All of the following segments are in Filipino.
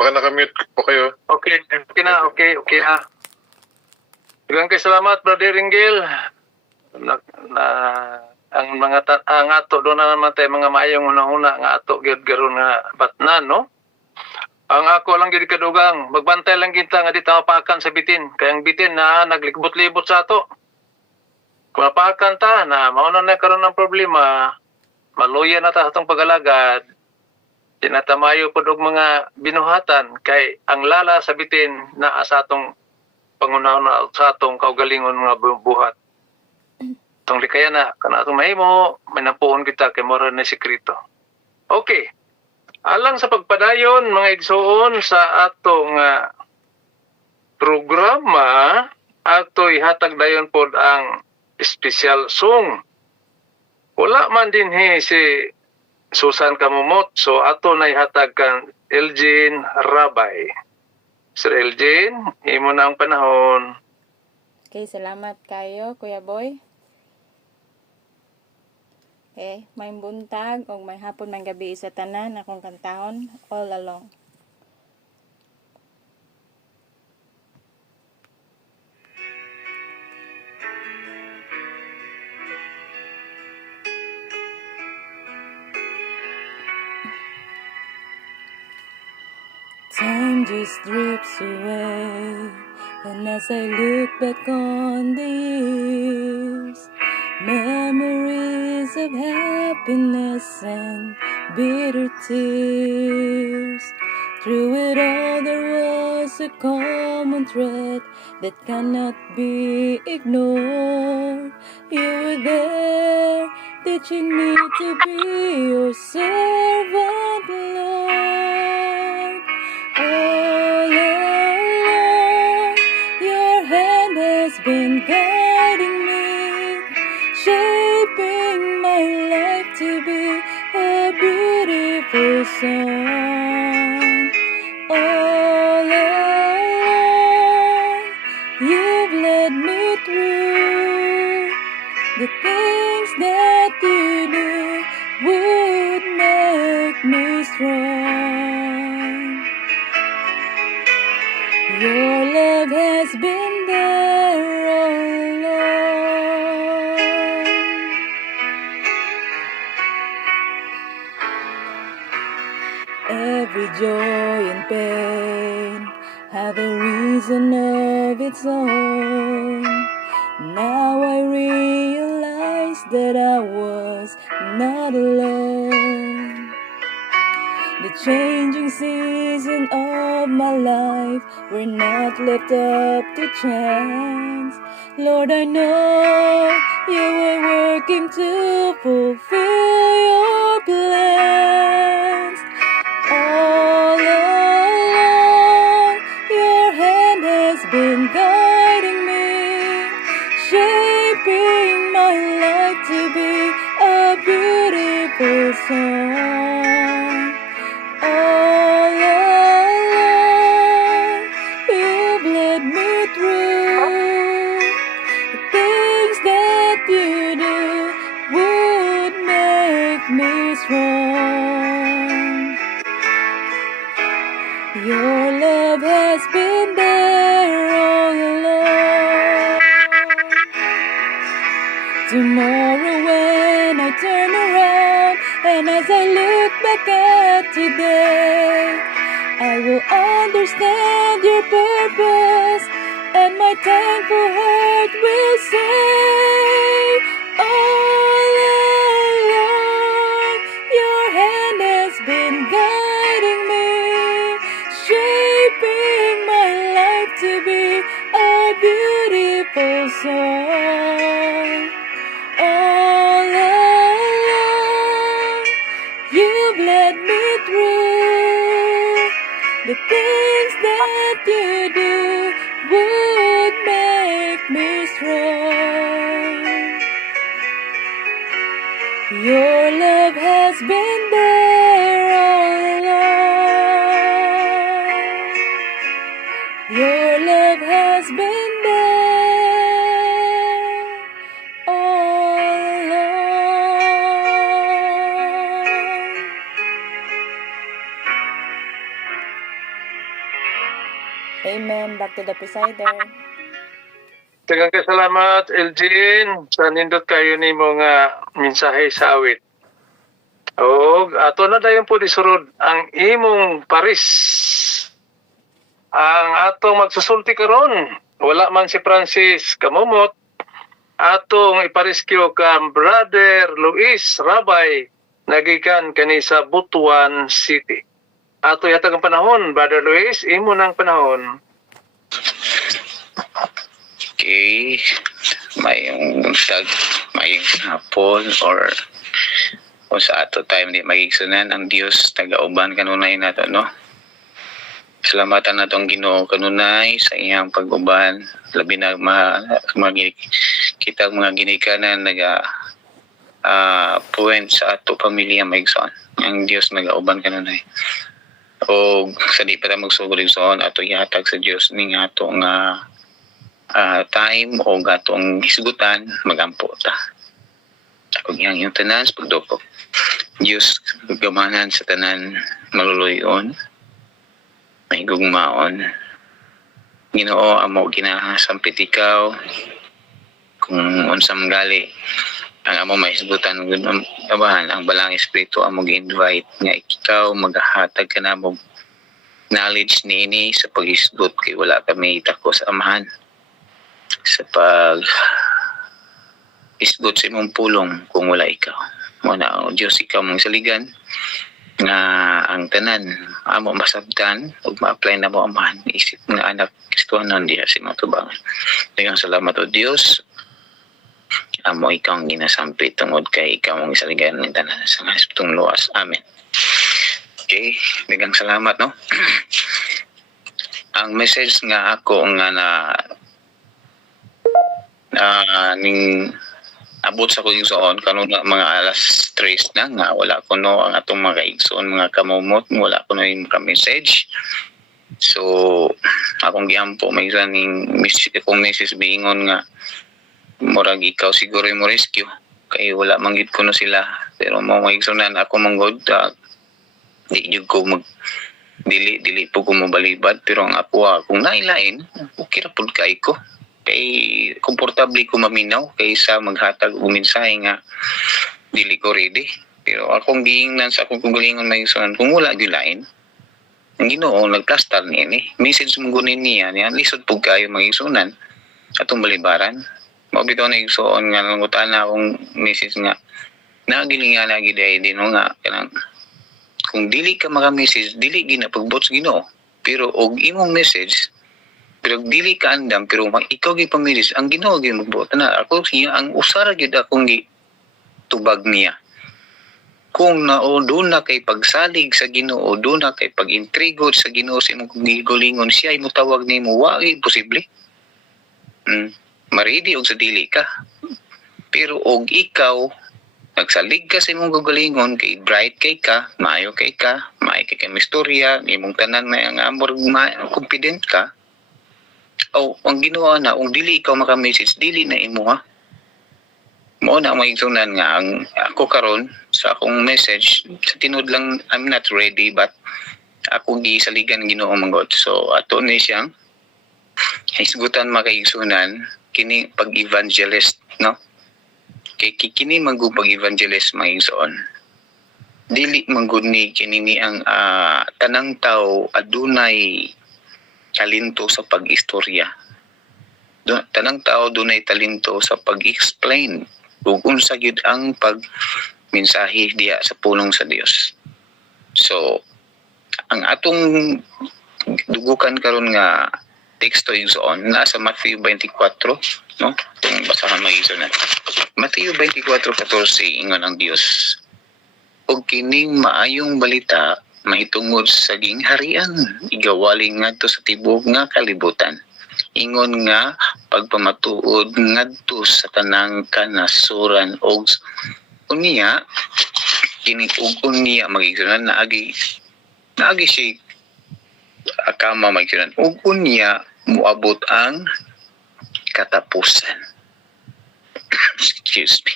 Baka nakamute po kayo. Okay na. Daghang kay salamat, Brother Ringgil. Ang mga ang ato do na naman tayo mga maayong una-una nga ato gyud garon nga batnan, no? Ang ako lang gyud kadugang, magbantay lang kita nga di ta mapakan sa bitin. Kay ang bitin na naglibot-libot sa ato. Kung mapakan ta na mauna na karon ng problema, maluya na ta sa atong pag-alagad. Di na ta maayo pod og mga binuhatan kay ang lala sa bitin naa sa atong pangunahon sa atong kaugalingon nga buhat. Itong likaya na, kana itong mahimo, may napuon kita kay mora na sikreto. Okay. Alang sa pagpadayon, mga igsoon, sa atong programa, ato ihatag dayon pod ang special song. Wala man din si Susan Kamumot, so ato na ihatag kan Elgin Rabay. Sir Elgin, imo na ang panahon. Okay, salamat kayo, Kuya Boy. Okay, may buntag o may hapon may gabi sa tanan akong kantahon all along. Time just drifts away, and as I look back on the years, memories of happiness and bitter tears. Through it all there was a common thread that cannot be ignored. You were there, teaching me to be your servant, Lord. All along, your hand has been guiding me, shaping my life to be a beautiful song. All along, you've led me through the things that you do would make me strong. Your love has been there all along. Every joy and pain have a reason of its own. Now I realize that I was not alone. The changing season of my life were not left up to chance. Lord, I know you were working to fulfill your plans. All along, your hand has been guiding me, shaping my life to be a beautiful song. All along, you've led me through the things that you do would make me strong. Your love has been there all along. Tomorrow when I turn around, and as I look back at today, I will understand your purpose, and my thankful heart will say, all along, your hand has been guiding me, shaping my life to be a beautiful song. All along, you've led me through the things that you do would make me strong. Your love has been there all along. Your love has been there all along. Amen. Back to the presider. Daghang kasalamat, Elgin, sa nindot kayo ni mga mensahe sa awit. O, ato na dayon po isurod ang imong paris. Ang atong magsusulti karon, wala man si Francis Kamumot, atong ipariskyo ka Brother Luis Rabay, nagikan kani sa Butuan City. Ato yatag ang panahon, Brother Luis, imo ng panahon. Okay, mayong buntag, mayong hapon, or sa ato time di magigsunan ang Dios tagauban kanunay nato, no? Salamatan natong Ginoo kanunay sa iyang pag-uban, labi na kita mga ginikanan naga point sa ato pamilya maigsoon. Ang Dios nagauban kanunay. O sa di pa ta magsugod igsoon ato ihatag sa Dios ning ato nga time o gatong hisgutan magampo ta. Ako yang tanan sa pagdukop. Diyos gamanan sa tanan maluluyon, may gugmaon. Ginoo amo ginasampit ikaw kung unsam gali ang amo may hisgutan gabahan ang balang espiritu amo gi-invite nga ikaw maghatag ka na mo knowledge niini sa paghisgot kay wala kami itako sa amahan sa pag isgot sa imong pulong kung wala ikaw. Muna ang Diyos ikaw mong saligan nga ang tanan amo masabtan ug ma-apply na mo amahan isip nga anak Kristohanon diha sa imong tubangan. Daghang salamat o Dios. Amo ikaw ang ginasampit tungod kay ikaw mong saligan ng tanan sa hasutong luwas. Amen. Okay, daghang salamat, no? Ang message nga ako nga ning abot sa kong igsoon kanuna mga alas 3 na nga wala ko no ang atong mga igsoon mga kamumot wala ko no yung message. So akong giampo may isa ning kung message biingon nga murag ikaw siguro mo rescue kay wala manggid ko no sila pero mo maigsunan ako manggod di jud ko mag dili po ko mobalibad pero ang ako kung nailain okay ra pud kay ko kay komportable ko maminaw kaysa maghatag og mensahe nga dili ko ready. Pero akong giingnan sa akong kagalingon maigsunan kung wala gyud lain ang Ginoo nagplastar niini message mo gunin niya lisod pug kayo maigsunan atong balibaran mao bitaw na igsuon nga nangutan na akong message nga nagilingan lagi day din nga kanang kung dili ka maka-message dili ginapagbot sa Ginoo pero og imong message pero dili ka andam pero ikaw gi pamilis ang Ginoo gi magbuot na ako siya ang usara gyud akong gi tubag niya kung doon na kay pagsalig sa Ginoo doon na kay pag-intrigo sa Ginoo sa imong gigolingon siya ay mutawag nimo wa posible maridi og sa dili ka pero og ikaw nagsalig ka sa imong gagalingon kay bright kay ka maayo kay ka may kay istorya imong tanan may ang amor confident ka. Ang ginawa na, kung dili ikaw maka-message, dili na imo ha. Mo na maigsunan nga, ang ako karon sa akong message, sa tinud lang, I'm not ready, but ako gisaligan Ginoo manggod. So, ato ni siyang hisgutan makaigsunan, kini pag-evangelist, no? Kay kini manggod pag-evangelist maigsoon. Dili manggod ni kini ni ang tanang tao adunay talento sa pag-istorya. Tanang tao dunay talento sa pag-explain ug unsa gyud ang pag-mensahe diya sa pulong sa Dios. So, ang atong dugukan karon nga teksto igsoon nasa Matthew 24, no? Tung basahan magigsunan. Matthew 24:14 ingon ang Dios. Og kining maayong balita mahitungod sa gingharian igawaling ngadto sa tibok nga kalibutan ingon nga pagpamatuod ngadto sa tanang kanasuran og unya kini og unya magigsunan naagi siya akama magigsunan og unya moabot ang katapusan. Excuse me.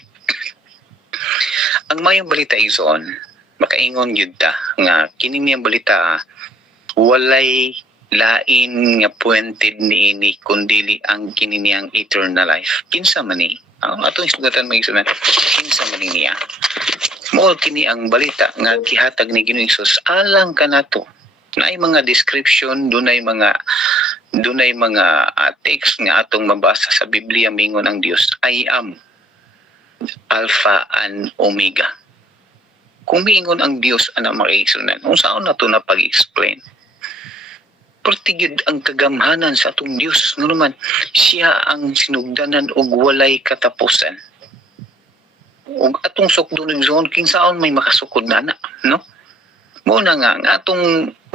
Ang mayong balita igsoon makaingon gyud ta nga kini niyang balita walay lain nga pointed niini kundili ang kininiyang eternal life. Kinsa man ni? Atong isugatan magisunan. Kinsa man niya? Mo kini ang balita nga gihatag ni Ginoong Hesus alang kanato. Naay mga description, dunay mga text nga atong mabasa sa Biblia mingon ang Dios, I am Alpha and Omega. Kung miingon ang Dios ana makaigsunan, unsaon nato na pag-explain? Pertigid ang kagamhanan sa atong Dios nga naman siya ang sinugdanan og walay katapusan. Og atong sukdon zone kinsaon may makasukod na no? Mo na nga ang atong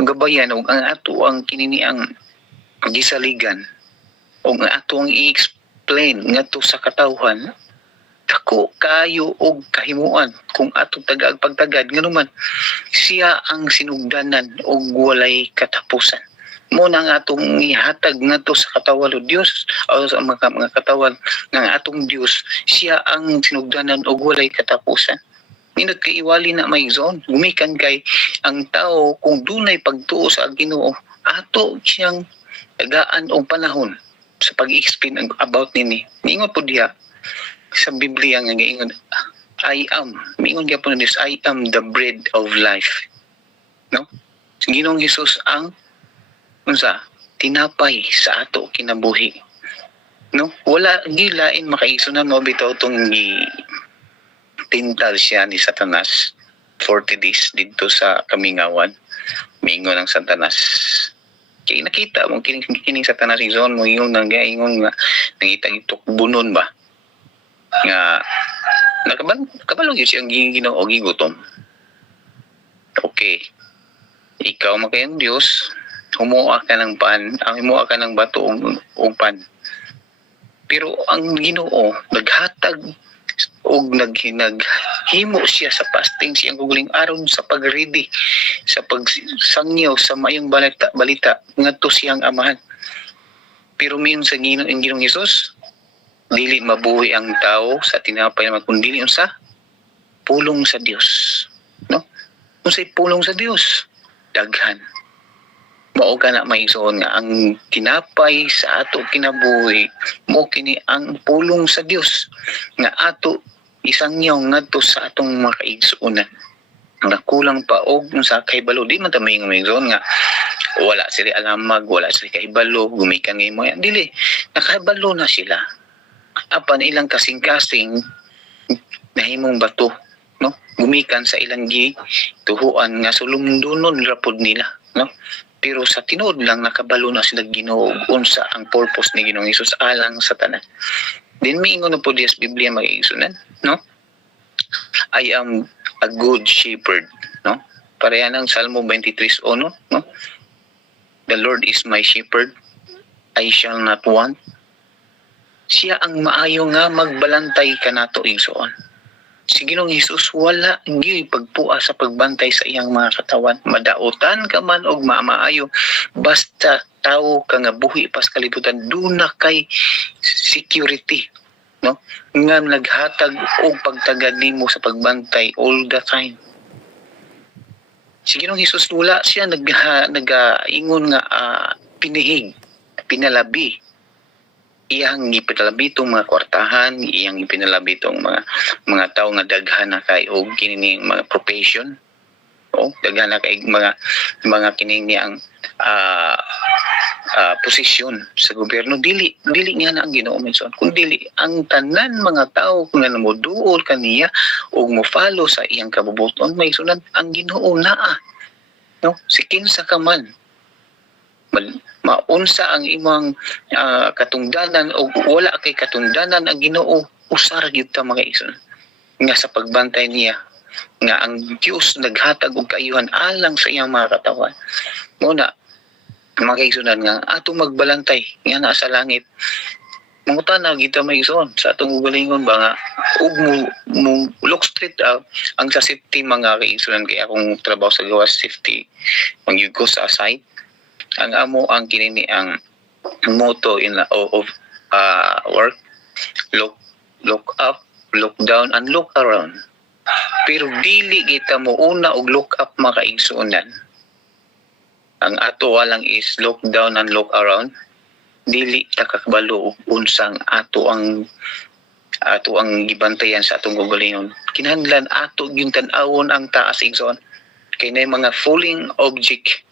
gabayan og ang ato ang kinini ang gisaligan og ang ato ang i-explain ngadto sa katawhan dako kayo og kahimuan kung atong tagag pagtagad nga naman siya ang sinugdanan og walay katapusan. Mo na nga atong ihatag ngadto sa katawan o Dios o sa mga katawan ng atong Dios, siya ang sinugdanan og walay katapusan. Nindot kay iwali na may zone, gumikan kay ang tao kung dunay pagtuo sa Ginoo, ato siyang tagaan og panahon sa pag-explain about nini. Niingon po diha sa Biblia nga giingon, I am, miingon diha po na Dios, I am the bread of life. No? Sa Ginoong Hesus ang unsa tinapay sa ato kinabuhi. No? Wala gilain makaigsunan mo bitaw tong tintal siya ni Satanas 40 days dito sa Kamingawan. Mingon ng Satanas. Kaya nakita mo kining Satanas yung mo yung ingon nga nangita itok bunon ba? Nga nakabalog yun siyang Ginoo og gigutom. Okay. Ikaw makayang Dios, humuha ka ng pan, ang humuha ka ng bato og pan. Pero ang Ginoo naghatag og naghimo siya sa fasting siyang guguling aron sa pag-ready sa pagsangyaw sa mayong balita ngadto siyang amahan. Pero miyon sa Ginoong Hesus, dili mabuhi ang tao sa tinapay naman kundi unsa pulong sa Dios, no? Unsay pulong sa Dios? Daghan. Mao kana maigsoon nga ang tinapay sa ato kinabuhi mo kini ang pulong sa Dios nga ato isangyaw ngadto sa atong mga kaigsuonan. Nakulang pa og sa kahibalo di man ta maigsoon nga wala sila alamag, wala sila kahibalo, gumikan nga mo yan. Dili, nakahibalo na sila. Apan ilang kasing-kasing nahimong bato, no? Gumikan sa ilang tuhuan nga sulumdunon rapod nila, no? Pero sa tinuod lang nakabalo na sila Ginoo unsa ang purpose ni Ginoong Hesus alang sa tanan. Din miingon na po diya sa Biblia mag-igsunan, no? I am a good shepherd, no? Pareha ng Salmo 23:1, no? The Lord is my shepherd, I shall not want. Siya ang maayo nga magbalantay kanato igsoon. Si Ginoong Hesus wala gyud pagpua sa pagbantay sa iyang mga katawan. Madaotan ka man og maayo basta tawo ka nga buhi pas kalibutan duna kay security, no? Nga naghatag og pagtagad nimo sa pagbantay all the time. Si Ginoong Hesus wala siya nag-ingon nga pinihig, pinalabi. Iyang ipinalabi itong mga kwartahan, iyang ipinalabi itong mga tao nga daghan na kay og kining mga profession. O daghan na kay mga kining niyang posisyon sa gobyerno. Dili nga na ang Ginoo minsan. Kung dili ang tanan mga tao kung nga moduol kaniya o mo follow sa iyang kabubuton may sunod ang Ginoo naa. No? Si kinsa ka man maunsa ang imong katungdanan o wala kay katungdanan ang Ginoo usar gyud ta mga igsoon nga sa pagbantay niya nga ang Dios naghatag og kaayuhan alang sa iyang mga katawan. Muna mga igsoonan nga atong magbalantay nga naa sa langit. Mangutana gyud ta mga igsoon sa atong ugalingon ba nga ug mo look straight ang sa safety mga kaigsunan kay akong trabaho sa gawas safety mangyud ko sa site. Ang amo ang kinini ang motto in of work, look up, look down and look around. Pero dili kita mo una og look up makaigsuonan. Ang ato lang is look down and look around. Dili ta kakabalo unsang ato ang gibantayan sa atong gugalingon. Kinahanglan ato gyud tan-awon ang taas igsoon. Kay nay mga falling object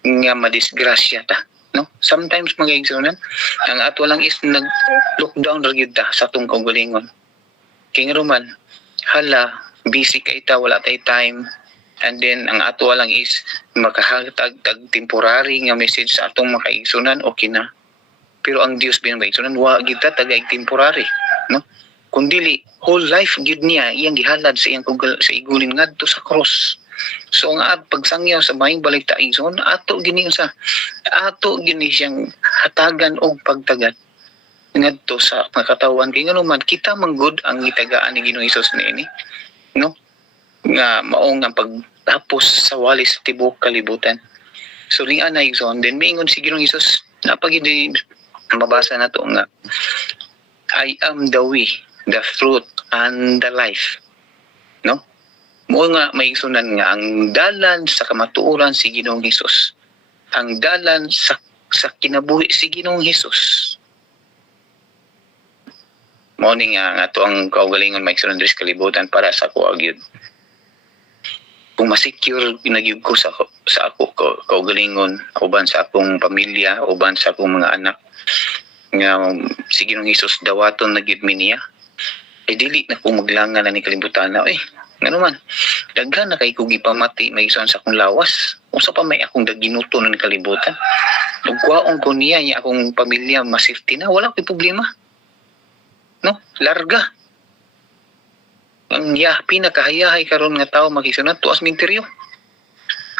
nga madisgrasya ta, no? Sometimes mga igsoonan, ang ato lang is nag look down ra gyud ta sa atong gugalingon. Kay nga man, hala busy kay ta, wala tay time. And then ang ato lang is makahatag tag temporary nga message sa atong makaigsunan, okay na. Pero ang Dios bilang maigsunan, wa gyud ta tagay temporary, no? Kung dili whole life gyud niya iyang gihalad sa iyang sa igulin ngadto sa cross. So ang pagsangyaw sa maayong baligtaigson, ato gini siyang hatagan og pagtagad ngadto sa makatawan kay nganuman kita manggod ang gitagaan ni Ginoong Hesus niini, no? Nga maong ang pagtapos sa walis tibok kalibutan. So ring anay igsoon then miingon si Ginoong Hesus napagid mabasa na to nga I am the way, the truth and the life, no? Mo nga maigsunan nga ang dalan sa kamatuoran si Ginoong Hesus, ang dalan sa kinabuhi si Ginoong Hesus. Mo ni nga ato ang kaugalingon maigsunan diri sa kalibutan para sa ako agyud. Kung masecure ginagyud ko sa ako kaugalingon uban sa akong pamilya, uban sa akong mga anak nga si Ginoong Hesus dawaton na gyud mi niya, ay dili na ko maglangan na ni kalibutan na ngano man daghan na kay ko gipamati maigsoon sa akong lawas usa pa may akong daginuto ng kalibutan ug kuwaon ko niya yung akong pamilya masafety na wala koy problema, no? Larga ang pinakahayahay karon nga tao magisunod tuas minteryo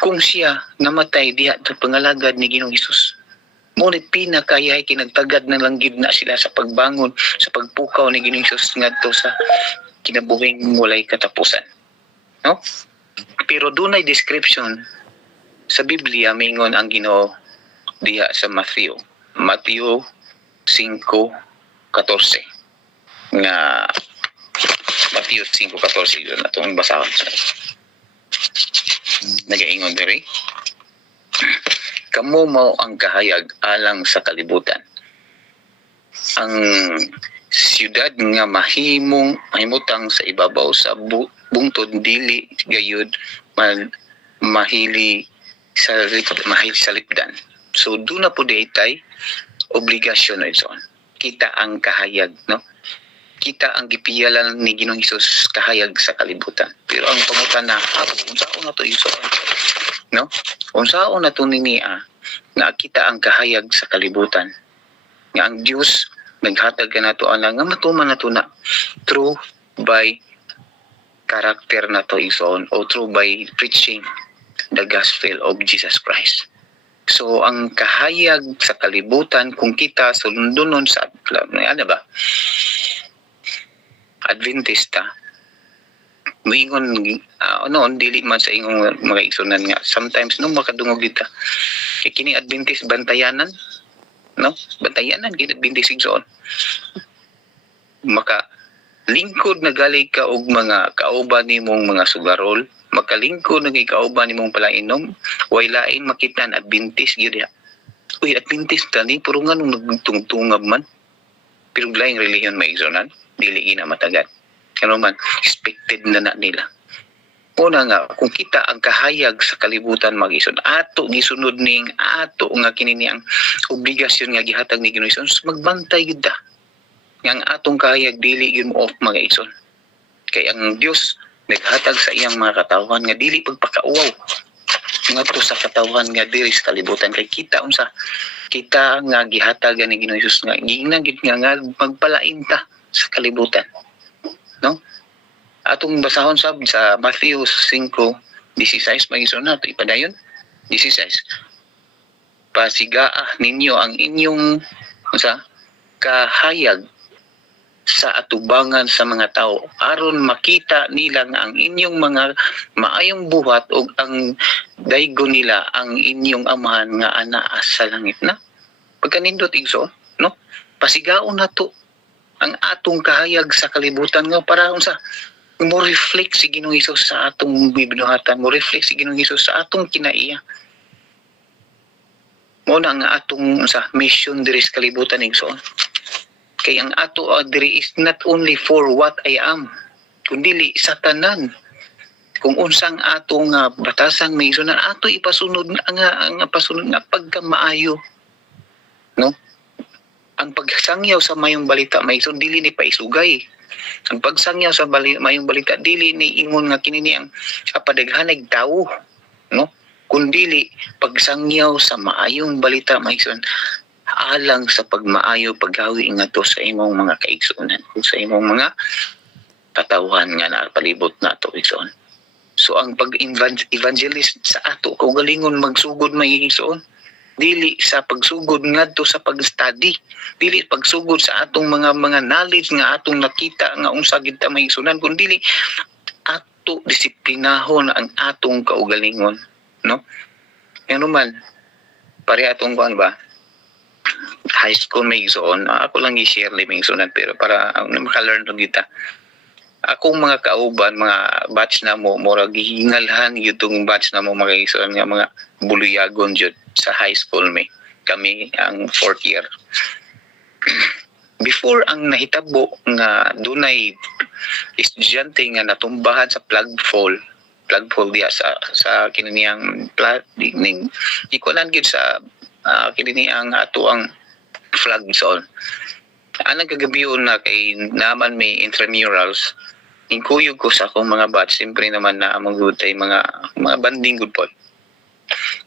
kung siya namatay diha sa pangalagad ni Ginoong Hesus. Ngunit pinakahayahay kinagtagad na lang gid na sila sa pagbangon sa pagpukaw ni Ginoong Hesus ngadto sa kinabuhing walay katapusan, no? Pero dunay description sa Biblia mingon ang Ginoo diha sa Matthew 5:14 nga Matthew 5:14 yun atong basahon sa nagaingon diri kamo mao ang kahayag alang sa kalibutan, ang siyudad nga mahimutang sa ibabaw sa bungtod dili gayud mahili sa lipdan. So doon na po daytay obligasyon ito. Kita ang kahayag, no? Kita ang gipiyalan ni Ginoong Hesus kahayag sa kalibutan. Pero ang pangutan na unsaon na to igsoon, no? Unsaon na to niya na kita ang kahayag sa kalibutan. Nga ang Dios naghatag nato ana nga matuman nato na through by character nato igsoon o through by preaching the gospel of Jesus Christ. So ang kahayag sa kalibutan kung kita sundunon sa ano ba Adventista moingon noon dili man sa ingong mga igsunan nga sometimes no makadungog kita kay kini Adventist bantayanan, no? Bantayanan gid Adventist igsoon. Maka lingkod na gali ka og mga kauban nimong mga sugarol, makalingkod na kauban nimong palainom, way lain makitan Adventist gyud ya. Uy, Adventist tani puro nga nung nagtungtungab man. Pero laing relihiyon maigsonan, dili gina matagal. Kano man expected na nila. Una nga, kung kita ang kahayag sa kalibutan mag-ison, ato gisunod ning ato nga kinini ang obligasyon nga gihatag ni Ginoong Hesus, magbantay gid ta. Nga atong kahayag dili gyud mo off mag-ison. Kay ang Dios naghatag sa iyang mga katawan nga dili pagpakauaw. Ngadto sa katawan nga diri sa kalibutan kay kita unsa kita nga gihatag ni Ginoong Hesus nga giingnan gid nga magpalain ta sa kalibutan. No? Atong basahon sa Matthew 5:16 mag-ison nato ipadayon 16. Pasigaa ninyo ang inyong kahayag sa atubangan sa mga tao aron makita nila nga ang inyong mga maayong buhat ug ang daygon nila ang inyong amahan nga anaa sa langit na. Pagkanindot igso, no? Pasigaon nato ang atong kahayag sa kalibutan nga para unsa mo reflect si Ginoong Hesus sa atong binuhatan, mo reflect si Ginoong Hesus sa atong kinaiya. mo na nga atong sa mission diri sa kalibutan igsoon. Kay ang ato diri is not only for what I am, kundi sa tanan. Kung unsang atong batasan may isunan, ato ipasunod nga pasunod nga pagkamaayo. No? Ang pagsangyaw sa mayong balita may ison dili ni paisugay. Ang pagsangyaw sa mayong balita dili ni ingon nga kinini ang padaghanay tawo, no? Kundi pagsangyaw sa maayong balita may ison alang sa pagmaayo paggawi nga to sa imong mga kaigsuonan, sa imong mga katawhan nga napalibot nato igsoon. So ang pag-evangelist sa ato kaugalingon magsugod may igsoon, dili sa pagsugod ngadto sa pag-study, dili pagsugod sa atong mga knowledge nga atong nakita nga unsa gid ta may igsuonan, kundi ato disiplinahon ang atong kaugalingon, no? Yan man pare atong kuan ba high school may igsoon, ako lang i-share li may igsuonan pero para maka-learn ron kita. Akong mga kauban, mga batch na mo, murag gihingalhan yutong batch na mo mga igsoon nga mga buluyagon jud sa high school may. Kami ang 4th year. Before ang nahitabo nga dunay estudyante nga natumbahan sa flagpole diya sa kinaniyang ning ikuanan gid sa kinaniyang ato ang flag zone. Ang nagagabiyon na kay naman may intramurals, inkuyog ko sa akong mga batch, siyempre naman na among gutay mga banding good po.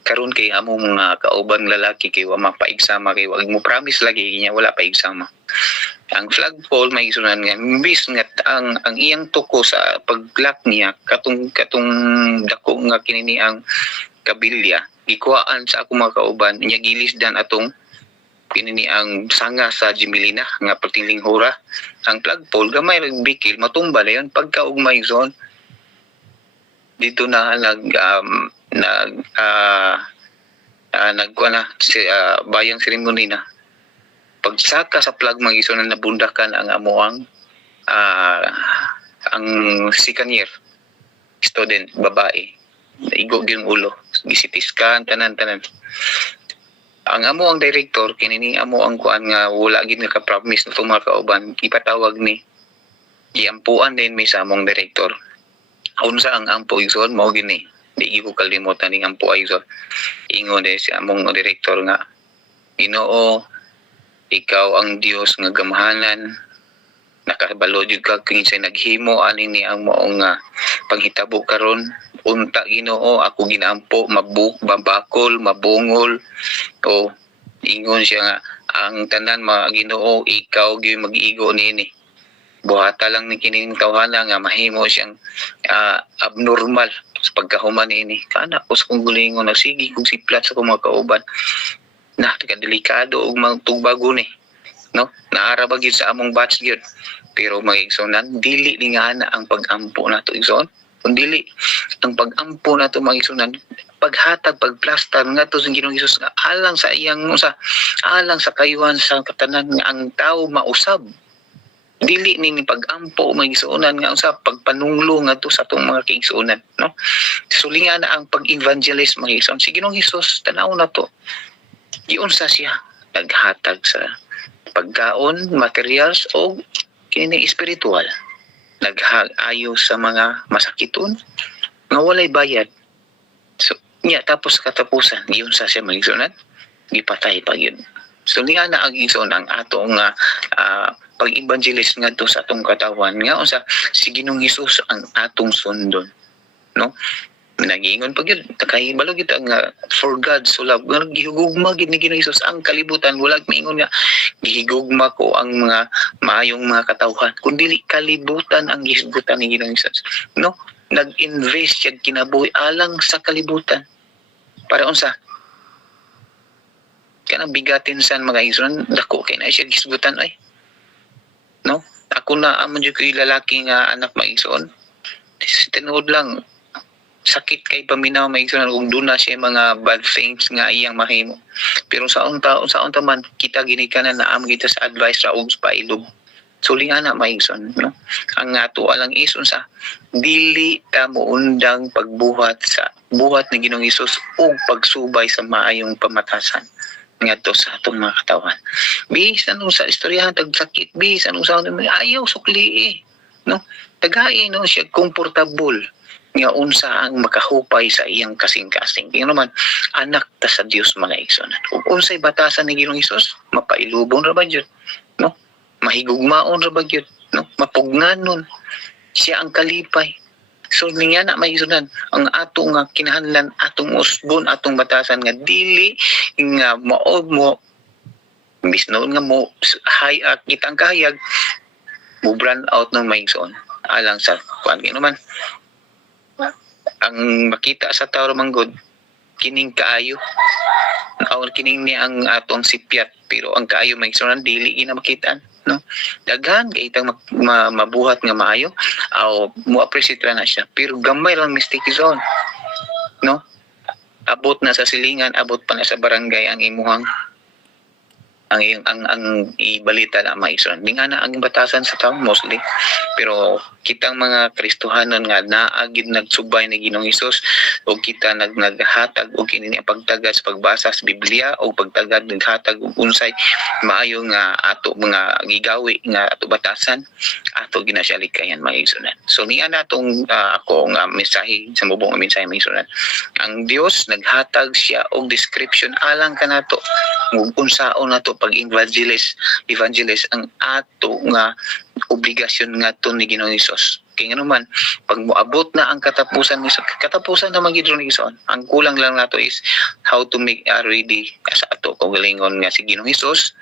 Karon kay among mga kauban lalaki kay wa mapaigsama kay wag mo promise lagi niya wala pa igsama. Ang flagpole may isunan nga imbis nga ang iyang tuko sa paglock niya katong dako nga kinini ang kabilya gikuhaan sa akong mga kauban niya gilisdan atong kinini ang sanga sa Jimilina nga patiling hura. Ang flagpole gamay lang bikil matumba na yun pagkaugmay zone dito na bayang seremony na pagsaka sa flag magiso na nabundakan ang amuang ang second year student babae naigo gyud ulo gisitiskan tanan ang amo ang director kinini amo ang kuan nga wala gid nga ka-promise na mga kauban ipatawag ni giampuan din mi sa among director unsa ang ampo igsoon mao gini di ko kalimutan ning ampo igsoon ingon din si among director nga Ginoo ikaw ang Dios nga gamahanan nakabalo jud ka kinsay naghimo ani ni ang maong panghitabo karon unta Ginoo ako ginaampo mabakol mabungol o ingon siya nga ang tanan mga Ginoo ikaw gyud mag-igo niini buhata lang ni kining tawhana nga mahimo siyang abnormal sa pagkahuman niini kana us kung gulingon na sige kung siplat sa mga kauban na delikado og magtugbago ni no naara ba gyud sa among batch gyud pero magigsunan dili ni nga na ang pag-ampo nato igsoon kun dili ang pag-ampo nato magigsunan paghatag pagplaster ngadto sa Ginoong Hesus nga alang sa iyang alang sa kayuhan sa katanan nga ang tawo mausab dili ni pag-ampo magigsunan nga usa pagpanunglo ngadto sa atong mga kaigsuonan no sulingan na ang pag-evangelist magigsuon si Ginoong Hesus tanaw na to giunsa siya naghatag sa pagkaon materials o kini espiritual naghag-ayo sa mga masakiton nga walay bayad so niya tapos katapusan giunsa siya magigsunan gipatay pa gyud so niya na ang igsoon ang atong pag-evangelist ngadto sa atong katawan nga unsa si Ginoong Hesus ang atong sundon no nagingon pag yun nakahibalo kita nga for God so love gihugugma gid ni Ginoong Hesus ang kalibutan wala miingon nga gihigugma ko ang mga maayong mga katawhan kundi kalibutan ang gihigutan ni Ginoong Hesus no nag-invest siya kinabuhi alang sa kalibutan para unsa kanang bigatin sa mga igsoon dako kay na siya gihigutan ay no ako na amon jud kay lalaki nga anak maigsoon tinuod lang sakit kay paminaw maigsunan kung doon na siya mga bad things nga iyang mahimo pero sa unta man kita ginikanan na amo kita sa advice ra og pailog Sulingan na maigson, no? Ang ato alang ison sa dili ta moundang pagbuhat sa buhat ni Ginoong Hesus o pagsubay sa maayong pamatasan ngadto sa atong mga katawan. Bisan sa istoryahan tag sakit, bisan sa ayaw sukli no? Tagay no siya komportable nga unsa ang makahupay sa iyang kasing-kasing. Kaya naman, anak ta sa Dios mga igsoon. Ug unsay batasan ni Ginoong Hesus, mapailubon ra ba gyud, no? Mahigugmaon ra ba gyud, no? Mapugnanon. Siya ang kalipay. So niya na may isunan ang ato nga kinahanglan, atong usbon, atong batasan nga dili nga maod mo bisnoon nga mo hayag kitang kahayag mo brand out ng maigsoon alang sa kuan naman ang makita sa tao manggod kining kaayo or kining ni ang atong sipyat pero ang kaayo maigsoon dili ina makitaan, no? Daghan kay itang mabuhat nga maayo o mo appreciate ra na siya pero gamay lang mistake zone, no? Abot na sa silingan, abot pa na sa barangay ang imuhang ang ibalita na maison. Di nga na ang batasan sa tao mostly. Pero kitang mga Kristohanon nga naagid nagsubay ni Ginoong Hesus o kita naghatag o kini pagtagad sa pagbasa sa Biblia o pagtagad naghatag og unsay maayo nga ato mga gigawi nga ato batasan ato ginasyalikayan maisunan. So niya natong ako nga mensahe sa mubong mensahe maisunan. Ang Dios naghatag siya og description alang kanato ug unsaon nato pag-evangelist ang ato nga obligasyon nga to ni Ginoong Hesus. Kaya naman, pag moabot na ang katapusan na magidro ni Hesus, ang kulang lang nato is how to make ready sa ato kaugalingon nga si Ginoong Hesus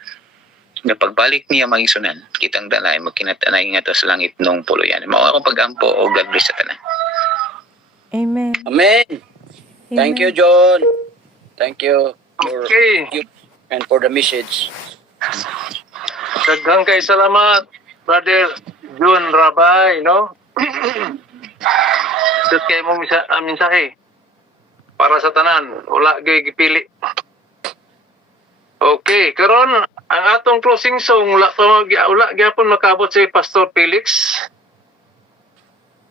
na pagbalik niya magisunan, kitang dalay magkinatanay nga to sa langit nung puluyan. Mao akong pagampo o God bless sa tanan. Amen. Amen. Thank you, John. Thank you for Okay. and for the message. Daghang kay salamat, Brother John Rabay, no? Dut kay mong mensahe para sa tanan, wala gyud gipili. Okay, karon ang atong closing song wala gyapon makabot si Pastor Felix.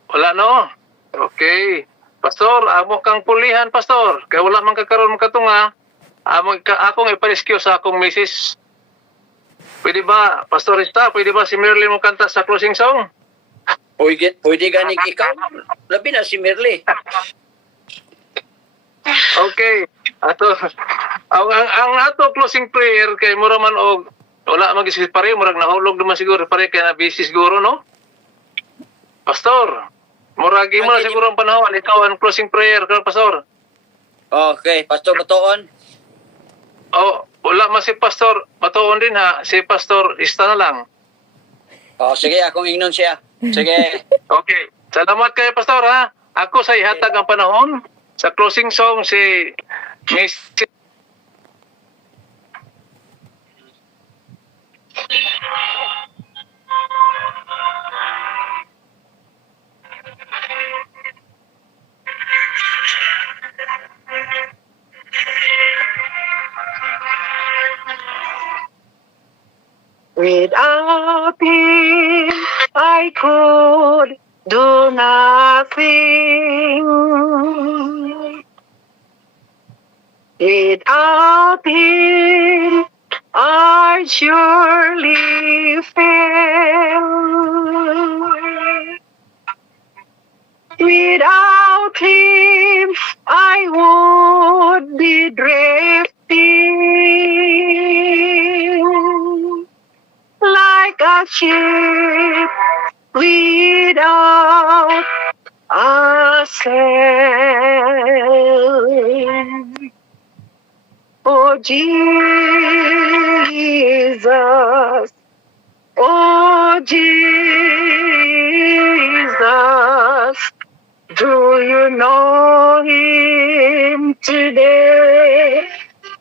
Wala no? Okay. Pastor, amo kang pulihan, Pastor. Kaya wala man kakaroon makatunga. Akong iparescue sa akong misis. Pwede ba, Pastor Rista, pwede ba si Merly mo kanta sa closing song? Pwede ganig ikaw. Labi na si Merly. Okay. Ang ato closing prayer kay mura man og wala mag-isip pare, murag nahulog naman siguro pare kay na busy siguro, no? Pastor, murag imo na siguro ang panahon, ikaw ang closing prayer, Pastor. Okay, Pastor Matoon. Oh, wala man si Pastor Matuon din ha, si Pastor Ista na lang. Oh, sige, akong ingnon siya. Sige. Okay. Salamat kayo, Pastor, ha? Ako sa ihatag ang panahon. Sa closing song, si Miss... Without him, I could do nothing. Without him, I surely fail. Without him, I would be drifting like a ship without a sail. Oh Jesus, oh Jesus, do you know him today?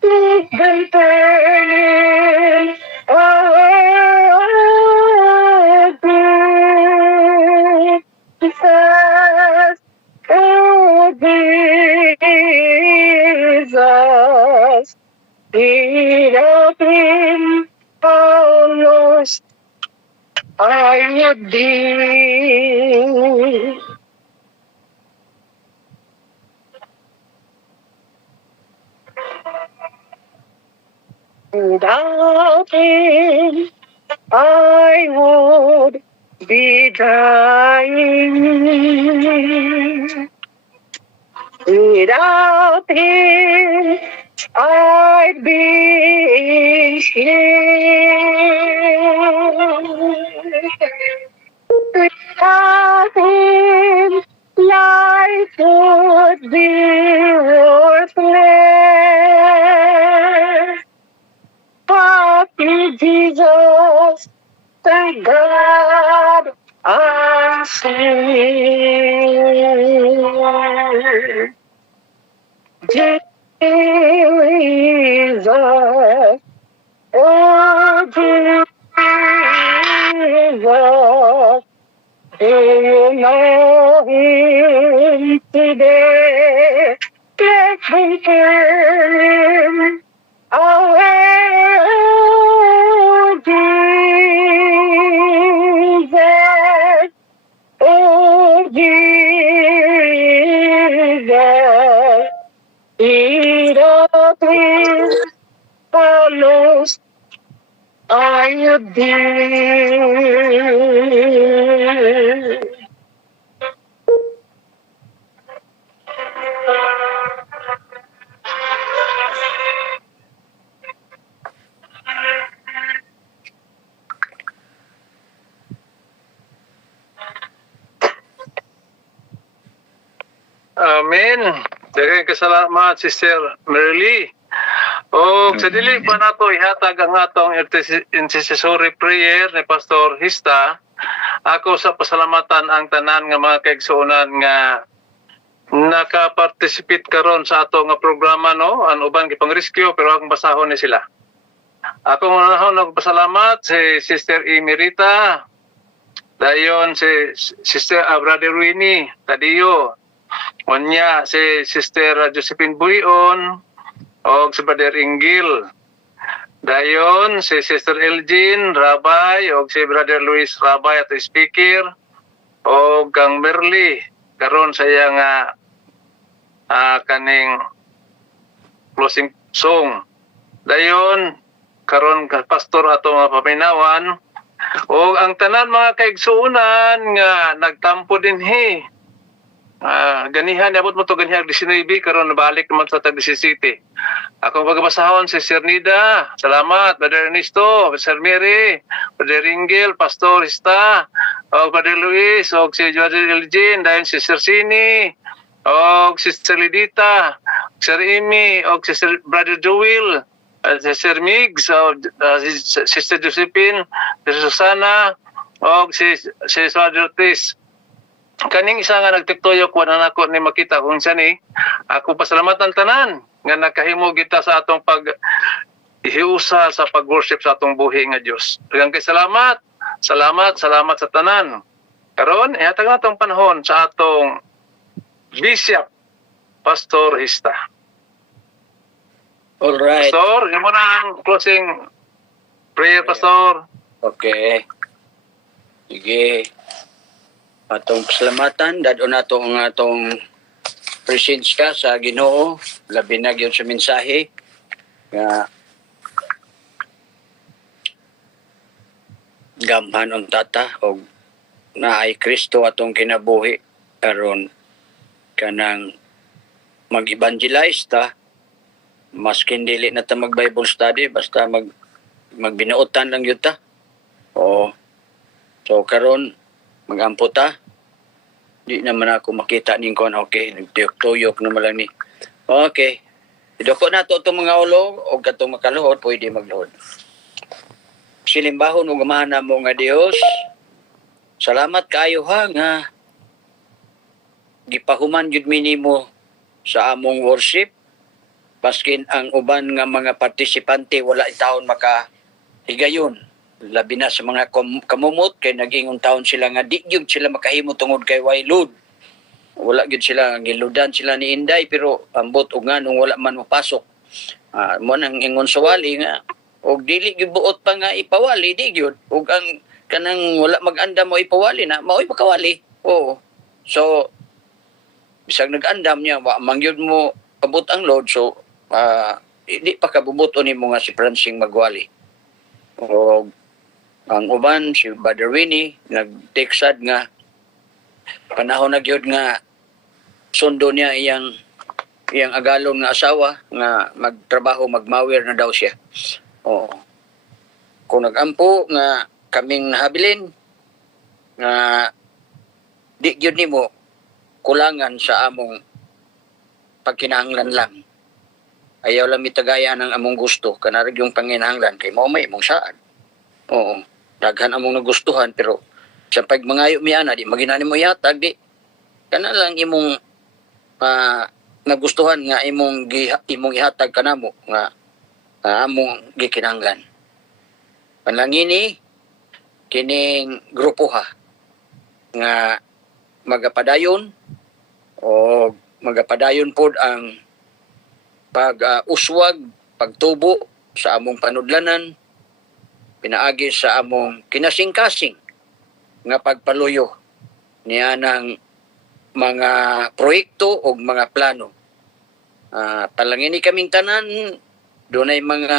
He's been turning Jesus, oh Jesus, without him, all lost, I would be. Without him, I would be dying. Without him, I'd be in shame. Without him, life would be worthless. But in Jesus, thank God, I'm saved. Jesus, oh Jesus, do you know him today? Let me hear him away, Jesus, oh Jesus. Eat up his follows I would be. Amen. Daghang kasalamat, Sister Merly. O sa dili pa nato ihatag ang atong intercessory prayer ni Pastor Hista, ako sa pasalamatan ang tanan nga mga kaigsuonan nga naka-participate karon sa ato nga programa, no? Ang uban gipang rescue pero akong basahon ni sila. Ako unahon nagpasalamat si Sister Emerita, dayon si Sister Brother Winnie Tadio, unya si Sister Josephine Buyon, o si Brother Ingil. Dayon si Sister Elgin Rabay o si Brother Luis Rabay at speaker o kang Merly karon sa iyang kaning closing song. Dayon karon ka pastor ato mga paminawan o ang tanan mga kaigsuonan nga nagtampo dinhi. Ganihan abot mo to ganihag 19 karon nabalik naman sa tag 17. Akong pagbasahon si Sir Nida, salamat Brother Ernesto, Sir Mary, Brother Ringel, Pastor Hista, o Brother Luis, o si Brother Elgin, dahil si Sir Sini, o si Sir Lidita, Sir Amy, o si Sir Brother Joel, si Sir Migs, o si Sister Josephine, si Susana, o si Brother Ortiz. Kaning isa nga nagtiktuyok wala nako ni makita kung siya ni ako pasalamatan tanan nga nakahimo kita sa atong pag ihiusa sa pag-worship sa atong buhi nga Dios. Daghang kay salamat sa tanan. Karon ihatag natong panahon sa atong Bishop Pastor Hista. All right. Pastor, imo na ang closing prayer, Pastor. Okay. Sige. Atong pasalamatan, dadon nato ang atong presence ka sa Ginoo, labi na gyud sa mensahe nga gamhan on tata og naay Kristo atong kinabuhi aron kanang mag-evangelize ta, maskin dili na ta mag-Bible study, basta magbinuotan lang yun ta. Oo. So karon magampo ta. Di naman ako makita ning kon, okay, nagtuyok-tuyok naman lang ni. Okay. Idoko na to itong mga ulo o katong makaluhod, pwede magluhod. Silimbahon o gamahan na mo nga Dios. Salamat kayo ha nga gipahuman jud minimo sa among worship. Paskin ang uban nga mga partisipante wala taon makahigayon. Labi na sa mga kamumot kay nag-ingon taon sila nga di gyud sila makahimo tungod kay waylod. Wala gyud sila giludan sila ni Inday pero ambot og nga nung wala man mapasok. Mo nang ingon sa wali nga og dili gyud buot pa nga ipawali di gyud og ang kanang wala mag-andam mo ipawali na, mao'y makawali. Oo. So, bisag nag-andam niya, wa mangyod mo abot ang load, so, hindi pa kabubuto ni mo nga si Francing magwali. O, ang uban, si Brother Winnie, nag-teksad nga, panahon na gyud nga, sundo niya iyang agalon nga asawa, nga magtrabaho, magmawir na daw siya. Oo. Kung nag-ampo nga kaming nahabilin, nga di gyud nimo kulangan sa among pagkinahanglan lang. Ayaw lang mitagaya ng among gusto, kanarig yung panginahanglan, kay mao may imong saad. Oo. Daghan among nagustuhan, pero sa pagmangayo mi ana, di maginani mo yatag, di. Kana lang imong nagustuhan nga imong ihatag kanamo nga among gikinahanglan. Panlangini kining grupo ha nga magapadayon o magapadayon pod ang pag-uswag, pagtubo sa among panudlanan, pinaagi sa among kinasing-kasing nga pagpaluyo niya ng mga proyekto o mga plano. Palangini kaming tanan, doon ay mga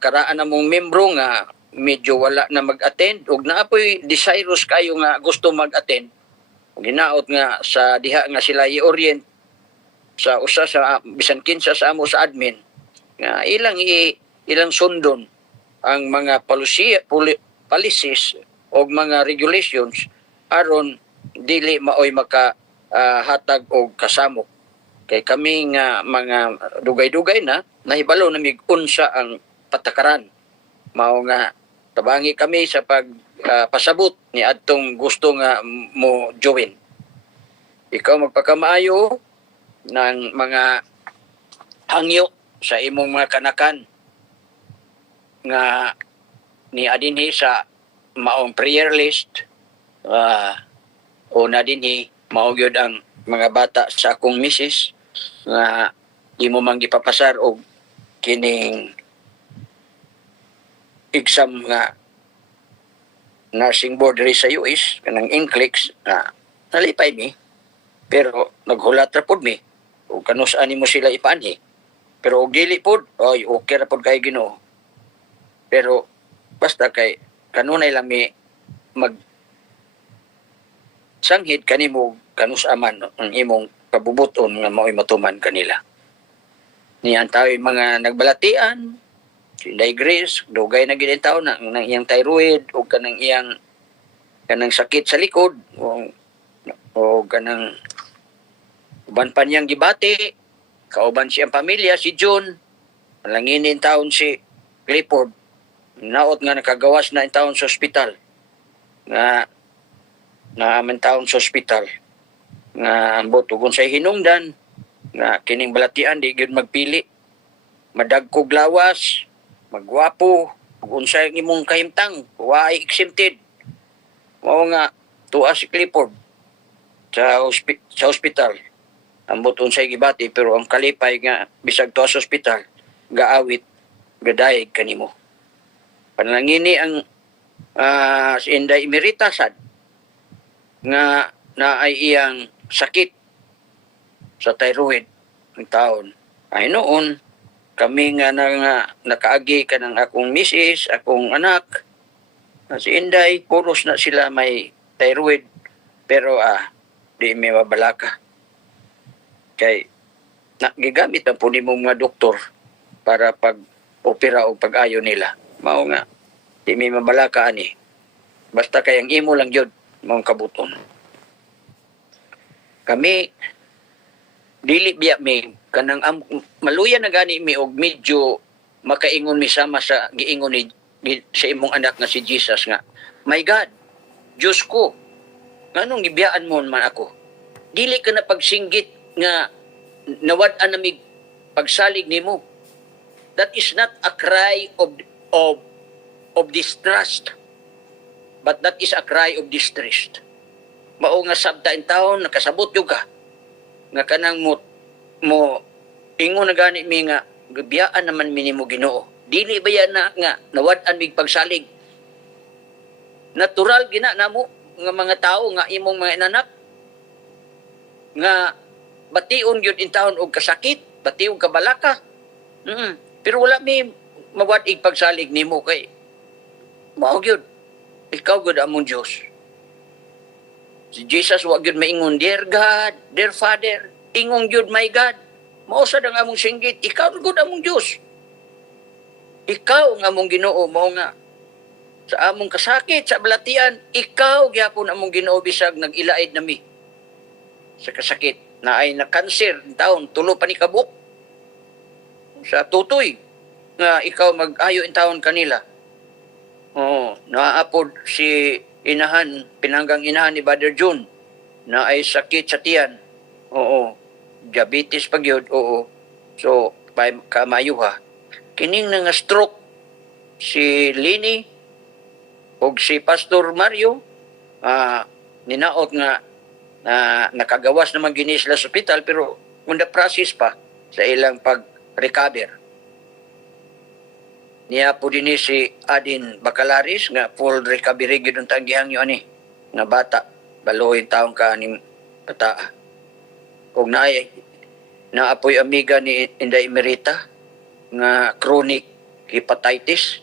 karaan namong membro nga medyo wala na mag-attend ug naapoy desirous kayo nga gusto mag-attend. Ginaot nga sa diha nga sila i-orient sa usa sa bisan kinsa sa amo sa admin nga ilang sundon ang mga policies o mga regulations aron dili maoy maka hatag og kasamo. Kay kami nga mga dugay-dugay na nahibalo na mig unsa ang patakaran. Mao nga tabangi kami sa pasabot ni adtong gusto nga mo join. Ikaw magpakamaayo ng mga hangyo sa imong mga kanakan nga ni adinhi sa maong prayer list o na dinhi mao gyud ang mga bata sa akong misis nga imo man gipapasar og kining exam nga nursing board diri sa US kanang NCLEX na nalipay mi pero naghulat ra pod mi ug kanus-an nimo sila ipanhi pero og dili pod oy okay ra pod kay Ginoo pero basta kay kanunay lang mi mag sanghid kanimo kanus-aman ang imong kabubuton nga mao'y matuman kanila. Niyan tayo mga nagbalatian, si Inday Grace, dugay na gid tawo ng iyang thyroid o kanang sakit sa likod o kanang uban pa niyang gibati, kauban siyang pamilya si John, langinin taon si Clifford, naot nga nakagawas na in taon sa ospital nga naaman taon sa ospital nga ambot ug unsay hinungdan nga kining balatian di gyud magpili madagkog lawas magwapo ug unsay imong kahimtang waay exempted mao nga tuwa si Clifford sa ospital ambot unsay gibati pero ang kalipay nga bisag tuwa sa ospital gaawit gadayeg kanimo panalangini ang si Inday Emerita sad nga naay iyang sakit sa thyroid ng taon. Ay noon, kami nga nakaagi ka ng akong misis, akong anak, si Inday, puros na sila may thyroid, pero di may mabalaka. Kay, gigamit ang po ni mga doktor para pag-opera o pag-ayo nila. Mao nga, di may mabalaka ani. Basta kayang imo lang yun, mga kabuton. Kami dili biya mi kanang maluya na gani mi og medyo makaingon mi sama sa giingon ni sa imong anak nga si Jesus nga my God Diyos ko nganong gibiyaan mo man ako dili ka na pagsinggit nga nawad-an na mi pagsalig nimo that is not a cry of distrust but that is a cry of distress. Mao nga sabta in taon nakasabot jud ka nga kanang mo ingon na gani mi nga gabiyaan naman minimo Ginoo dili ba yan na nga nawad-an mig pagsalig natural gina namo nga mga tao nga imong mga inanak nga bation gyud in taon og kasakit, bation kabalaka. Pero wala mi mawadig pagsalig nimo kay mao gyud ikaw gyud among Dios. Si Jesus wa gyud maingon, "Dear God, dear Father," ingong gyud, "My God." Mao sad ang among singgit, ikaw gyud among Dios. Ikaw nga among Ginoo, mao nga sa among kasakit sa balatian, ikaw gyapon among Ginoo bisag nag-ilaid nami sa kasakit na ay na-cancer taon tulo pa ni kabuk sa tutoy nga ikaw mag-ayo in taon kanila. Naapod si inahan, pinanggang inahan ni Brother June na ay sakit sa tiyan. Diabetes pa gyud. So kamayuha. Kining nga stroke si Lini og si Pastor Mario ninaot nga nakagawas naman gini sila sa ospital pero on the process pa sa ilang pag-recover. Niya po din si Adin Bacalaris nga full recovery gyud ang tanggihang ani nga bata baloy taong ka ni bata. Kung naapoy amiga ni Inday Emerita nga chronic hepatitis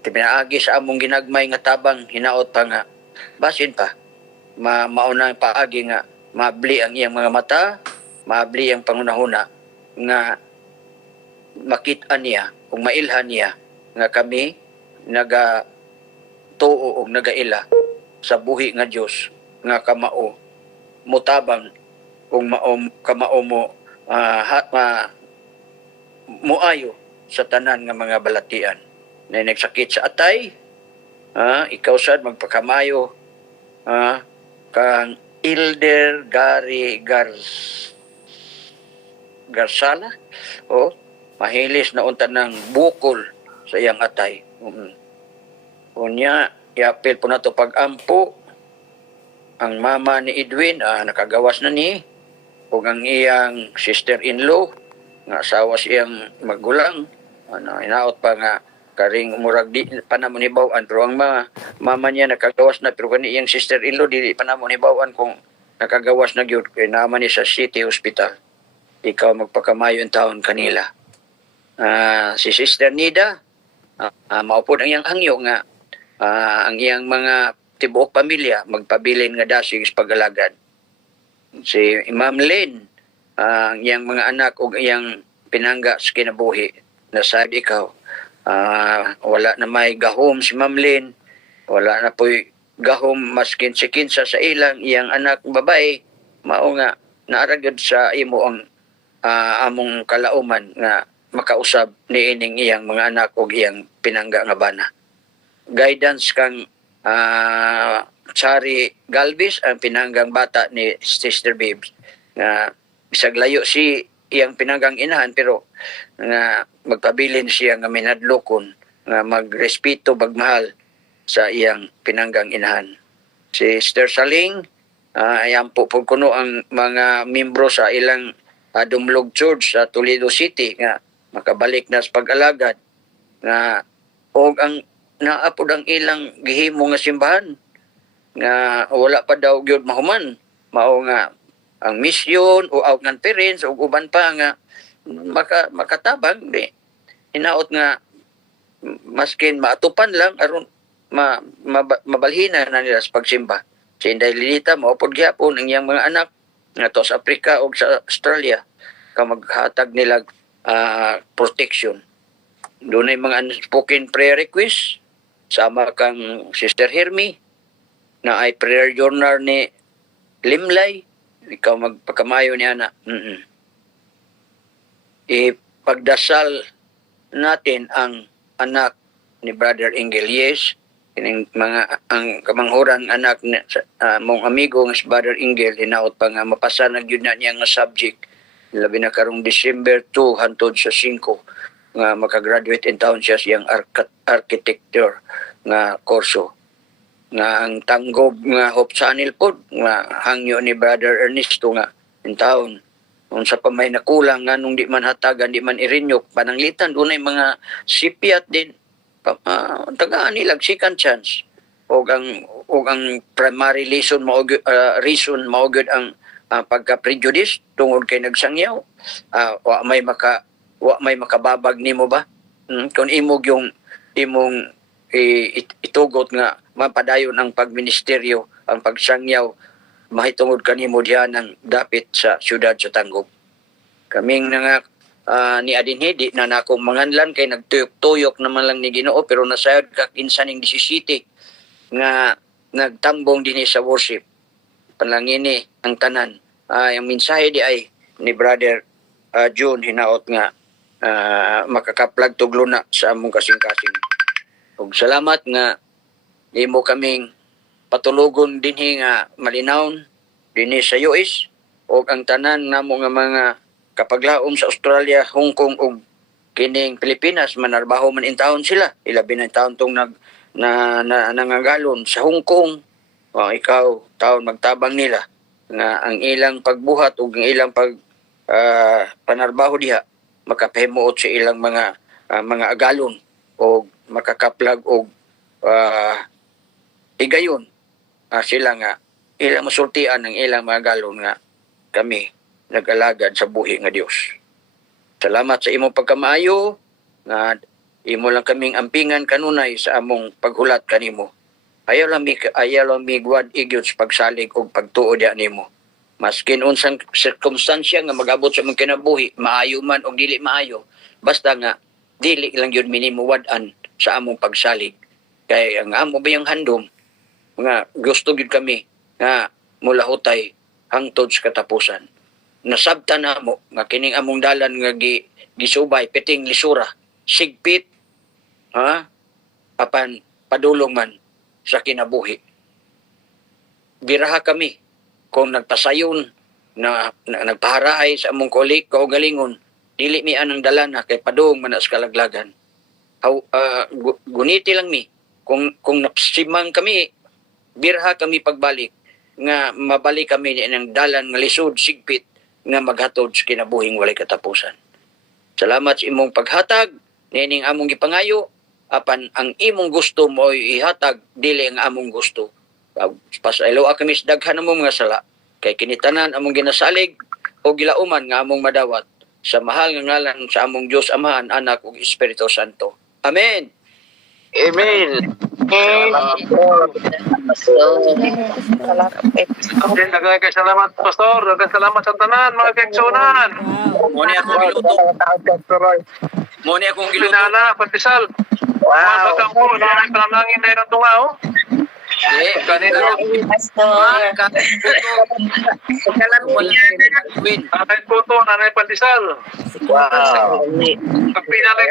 pinaagi sa among ginagmay nga tabang hinaot pa nga basin pa mauna paagi nga mabli ang iyang mga mata, mabli ang pangunahuna nga makita niya kung mailhan niya nga kami naga tuo og nagaila sa buhi nga Dios nga kamao mutabang kung kamao mo muayo sa tanan nga mga balatian na nagsakit sa atay. Ikaw sad magpakamayo kang Elder Gary Garsala mahilis na unta ng bukol sa iyang atay. Unya iapil po nato pag-ampo ang mama ni Edwin nakagawas na ni ug ang iyang sister-in-law nga asawa siyang magulang inaot pa nga karing murag di pa na mo nibaw-an pero ang mama niya nakagawas na pero kani iyang sister-in-law di pa na mo nibaw-an kung nakagawas na gyud kay naman ni sa City Hospital. Ikaw magpakamayo ang taon kanila. Si Sister Nida maupod ang iyang hangyo nga ang iyang mga tibuok pamilya magpabilin nga dasig sa pag-alagad. Si Ma'am Lynn ang iyang mga anak ug iyang pinangga sa kinabuhi na sabi ikaw wala na may gahom si Ma'am Lynn, wala na po'y gahom maskin si kinsa sa ilang iyang anak babae, mao nga naaragad sa imo ang among kalauman nga makausab ni ining iyang mga anak ug iyang pinangga nga bana. Guidance kang Chari Galvis ang pinanggang bata ni Sister Babes nga bisag layo si iyang pinanggang inahan pero nga magpabilin siya nga minadlokon nga magrespeto bagmahal sa iyang pinanggang inahan. Si Sister Saling ayan po kuno ang mga membro sa ilang Dumlog Church sa Toledo City nga makabalik na sa pag-alagad nga og ang naapod ang ilang gihimo nga simbahan nga wala pa daw gyud mahuman mao nga ang misyon o outngan parents o uban pa nga makatabang di hinaot nga maskin maatupan lang aron mabalhina na nila sa pagsimba. Si Inday Lilita maupod gyapon ang iyang mga anak nga to sa Africa o sa Australia ka maghatag nila protection. Doon ay mga unspoken prayer request sama kang Sister Hermie na ay prayer journal ni Limlay. Ikaw magpakamayo niya na ipagdasal natin ang anak ni Brother Engel. Yes, kining mga ang kamanghuran anak ni mong amigo nga si Brother Engel hinaot pa nga mapasa na gyud na niya nga subject labi na karong December 2 hantod sa 5 nga makagraduate in town siya siyang architecture nga kurso nga ang tanggob nga Hope Channel pod nga hangyo ni Brother Ernesto nga in town unsa pa may nakulang nga nung di man hatagan di man irenyok pananglitan dunay mga sipiat din tagaan nilang second chance. Og ang primary reason mao gyud ang pagka-prejudice tungod kay nagsangyaw. Wa may makababag nimo ba? Kung imong imong itugot nga mapadayon ang pagministeryo, ang pagsangyaw, mahitungod kanimo diha ng dapit sa syudad sa Tangub. Kaming nga ni Adinhe, di na nako manganlan kay nagtuyok-tuyok naman lang ni Ginoo, pero nasayod ka kinsaning 17 nga nagtambong din sa worship. Panlangini ang tanan. Ang mensahe di ay ni Brother June hinaot nga makakaplag tugluna sa among kasing-kasing. Ug salamat nga imo kaming patulugon dinhi nga malinawon dinhi sa US ug ang tanan namo nga mga kapaglaom sa Australia, Hong Kong ug kining Pilipinas manarbaho man in taon sila. Ilabi na taon tong nangangalon sa Hong Kong. Ikaw taon magtabang nila nga ang ilang pagbuhat ug ang ilang panarbaho diha makapahimuot sa ilang mga agalon o makakaplag og higayon sila nga ilang masultian ng ilang mga galon nga kami nag-alagad sa buhi nga Dios. Salamat sa imong pagkamaayo nga imo lang kaming ampingan kanunay sa among paghulat kanimo. Ayaw lang mi guwad igyod sa pagsalig og pagtuo diha nimo. Maskin unsang sirkumstansya nga mag-abot sa mong kinabuhi, maayo man o dili maayo, basta nga dili lang yun minimuwadan sa among pagsalig. Kaya ang amo ba yung handom, nga gusto gyud kami nga mula hutay hangtod sa katapusan. Nasabtan na mo nga kining among dalan nga gisubay piting lisura, sigpit, apan padulong man sa kinabuhi. Biraha kami kung nagpasayon na nagpaharaay sa among kolik kaugalingon, dili mi anang dalana kay padung man sa kalaglagan. Guniti lang mi kung napsimang kami, birha kami pagbalik nga mabalik kami ng dalan nga lisod sigpit nga maghatod sa kinabuhing walay katapusan. Salamat sa imong paghatag nining among gipangayo, apan ang imong gusto mo ihatag dili ang among gusto. Pasaylo kami sa daghan among mga sala kay kinitanan among ginasalig o gilauman nga among madawat sa mahal nga ngalan sa among Dios Amahan, Anak ug Espiritu Santo. Amen. Amen. Daghang kay salamat pastor, daghang salamat sa tanan mga kaigsunan. Mo ni akong giluto. Mo ni akong giluto. Pinala pandesal. Wow. Daghang po na panalangin na tunga oh. Kanina Win. kahit po to nanay pandesal. Wow. Pag pinalay